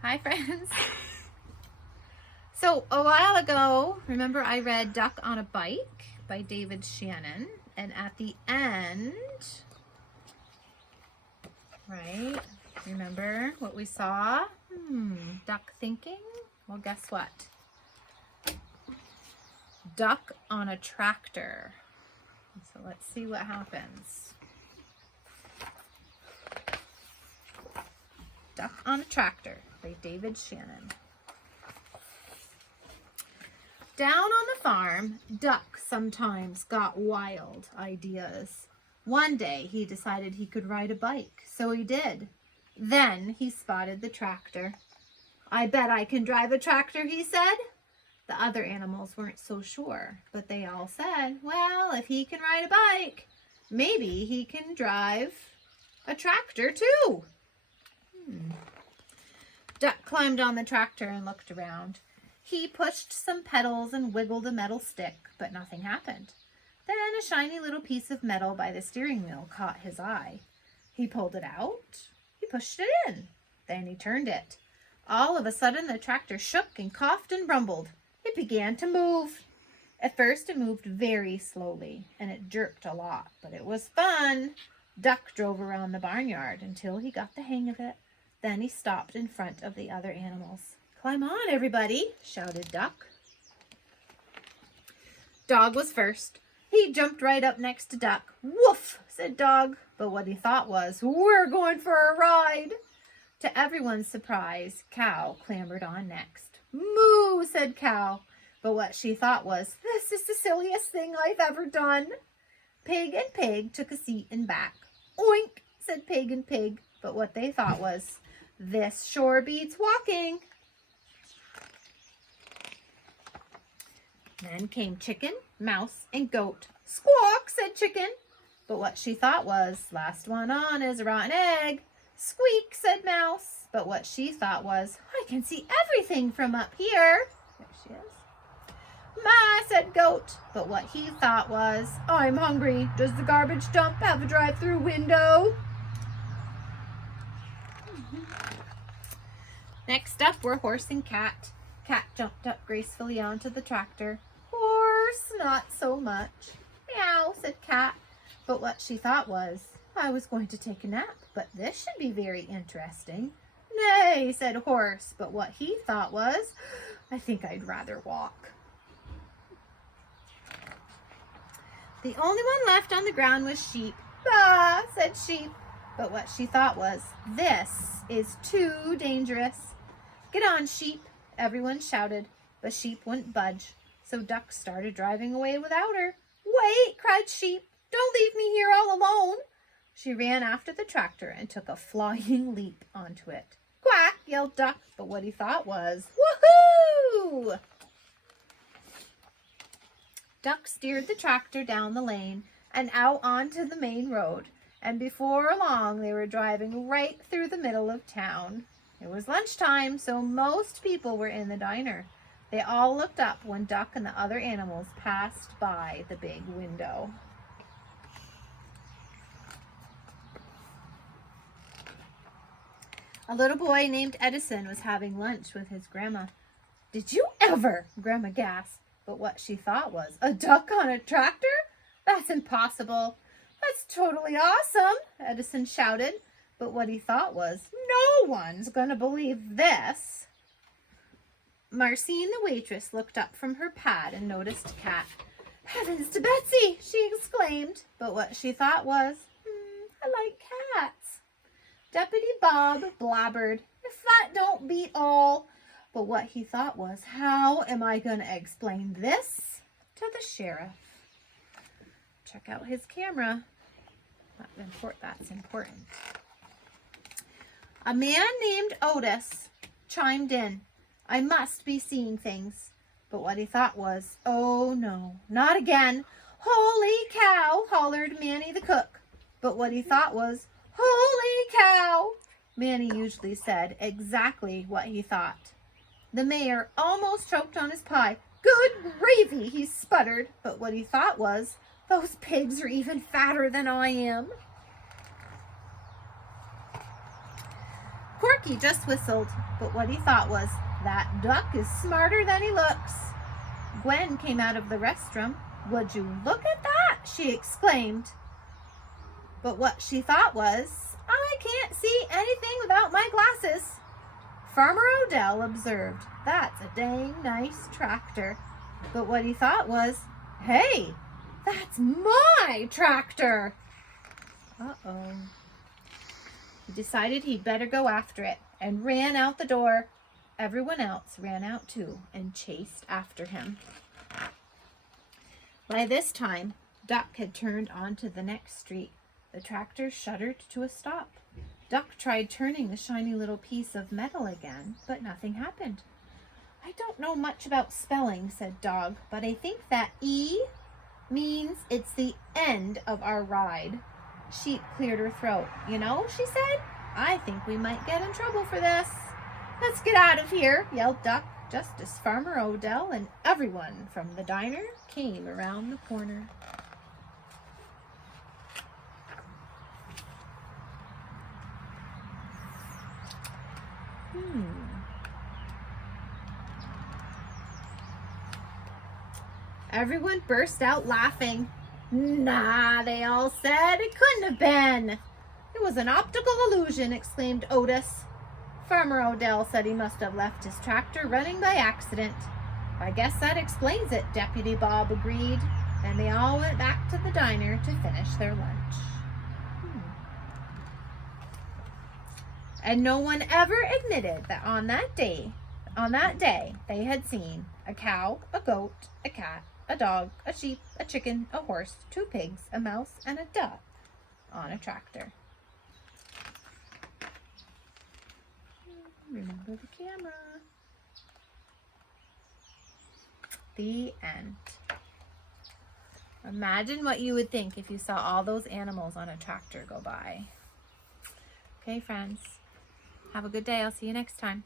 Hi, friends. So a while ago, remember I read Duck on a Bike by David Shannon, and at the end, right, remember what we saw? Duck thinking? Well, guess what? Duck on a tractor. So let's see what happens. Duck on a Tractor by David Shannon. Down on the farm, Duck sometimes got wild ideas. One day he decided he could ride a bike, so he did. Then he spotted the tractor. "I bet I can drive a tractor," he said. The other animals weren't so sure, but they all said, "Well, if he can ride a bike, maybe he can drive a tractor too." Duck climbed on the tractor and looked around. He pushed some pedals and wiggled a metal stick, but nothing happened. Then a shiny little piece of metal by the steering wheel caught his eye. He pulled it out. He pushed it in. Then he turned it. All of a sudden, the tractor shook and coughed and rumbled. It began to move. At first, it moved very slowly, and it jerked a lot, but it was fun. Duck drove around the barnyard until he got the hang of it. Then he stopped in front of the other animals. "Climb on, everybody," shouted Duck. Dog was first. He jumped right up next to Duck. "Woof," said Dog, but what he thought was, "We're going for a ride." To everyone's surprise, Cow clambered on next. "Moo," said Cow, but what she thought was, "This is the silliest thing I've ever done." Pig and Pig took a seat in back. "Oink," said Pig and Pig, but what they thought was, "This sure beats walking." Then came Chicken, Mouse, and Goat. "Squawk," said Chicken, but what she thought was, "Last one on is a rotten egg." "Squeak," said Mouse, but what she thought was, "I can see everything from up here." There she is. "Ma," said Goat, but what he thought was, "I'm hungry. Does the garbage dump have a drive-through window?" Next up were Horse and Cat. Cat jumped up gracefully onto the tractor. "Horse, not so much." "Meow," said Cat, but what she thought was, "I was going to take a nap, but this should be very interesting." "Nay," said Horse, but what he thought was, "I think I'd rather walk." The only one left on the ground was Sheep. "Bah," said Sheep, but what she thought was, "This is too dangerous." "Get on, Sheep," everyone shouted, but Sheep wouldn't budge, so Duck started driving away without her. "Wait," cried Sheep, "don't leave me here all alone." She ran after the tractor and took a flying leap onto it. "Quack," yelled Duck, but what he thought was, "Woohoo!" Duck steered the tractor down the lane and out onto the main road, and before long they were driving right through the middle of town. It was lunchtime, so most people were in the diner. They all looked up when Duck and the other animals passed by the big window. A little boy named Edison was having lunch with his grandma. "Did you ever?" Grandma gasped, but what she thought was, "A duck on a tractor? That's impossible." "That's totally awesome," Edison shouted, but what he thought was, "No one's going to believe this." Marcine, the waitress, looked up from her pad and noticed Cat. "Heavens to Betsy!" she exclaimed, but what she thought was, "I like cats." Deputy Bob blabbered, "If that don't beat all," but what he thought was, "How am I going to explain this to the sheriff?" Check out his camera. That's important. A man named Otis chimed in. "I must be seeing things," but what he thought was, "Oh no, not again." "Holy cow," hollered Manny the cook, but what he thought was, "Holy cow." Manny usually said exactly what he thought. The mayor almost choked on his pie. "Good gravy," he sputtered, but what he thought was, "Those pigs are even fatter than I am." Sparky just whistled, but what he thought was, "That duck is smarter than he looks." Gwen came out of the restroom. "Would you look at that?" she exclaimed. But what she thought was, "I can't see anything without my glasses." Farmer Odell observed, "That's a dang nice tractor." But what he thought was, "Hey, that's my tractor." Uh-oh. He decided he'd better go after it and ran out the door. Everyone else ran out too and chased after him. By this time, Duck had turned onto the next street. The tractor shuddered to a stop. Duck tried turning the shiny little piece of metal again, but nothing happened. "I don't know much about spelling," said Dog, "but I think that E means it's the end of our ride." Sheep cleared her throat. "You know," she said, "I think we might get in trouble for this." "Let's get out of here," yelled Duck, just as Farmer Odell and everyone from the diner came around the corner. Everyone burst out laughing. "Nah," they all said, "it couldn't have been." "It was an optical illusion," exclaimed Otis. Farmer Odell said he must have left his tractor running by accident. "I guess that explains it," Deputy Bob agreed. Then they all went back to the diner to finish their lunch. And no one ever admitted that on that day, they had seen a cow, a goat, a cat, a dog, a sheep, a chicken, a horse, 2 pigs, a mouse, and a duck on a tractor. Remember the camera. The end. Imagine what you would think if you saw all those animals on a tractor go by. Okay, friends. Have a good day. I'll see you next time.